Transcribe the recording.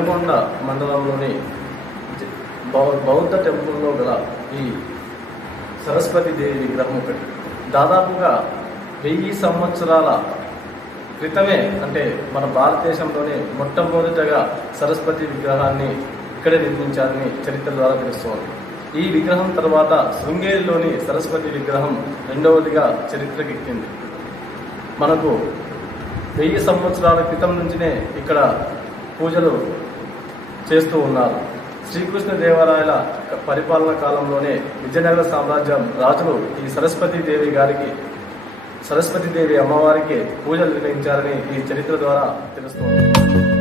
పెనుగొండ మండలంలోని బౌద్ధ టెంపుల్లో గల ఈ సరస్వతి దేవి విగ్రహం ఒకటి. దాదాపుగా 1000 సంవత్సరాల క్రితమే, అంటే మన భారతదేశంలోనే మొట్టమొదటగా సరస్వతి విగ్రహాన్ని ఇక్కడే నిర్మించారని చరిత్ర ద్వారా తెలుస్తోంది. ఈ విగ్రహం తర్వాత శృంగేరిలోని సరస్వతి విగ్రహం రెండవదిగా చరిత్రకెక్కింది. మనకు 1000 సంవత్సరాల క్రితం నుంచినే ఇక్కడ పూజలు చేస్తూ ఉన్నారు. శ్రీకృష్ణదేవరాయల పరిపాలన కాలంలోనే విజయనగర సామ్రాజ్యం రాజులు ఈ సరస్వతీదేవి అమ్మవారికి పూజలు నిర్వహించారని ఈ చరిత్ర ద్వారా తెలుస్తోంది.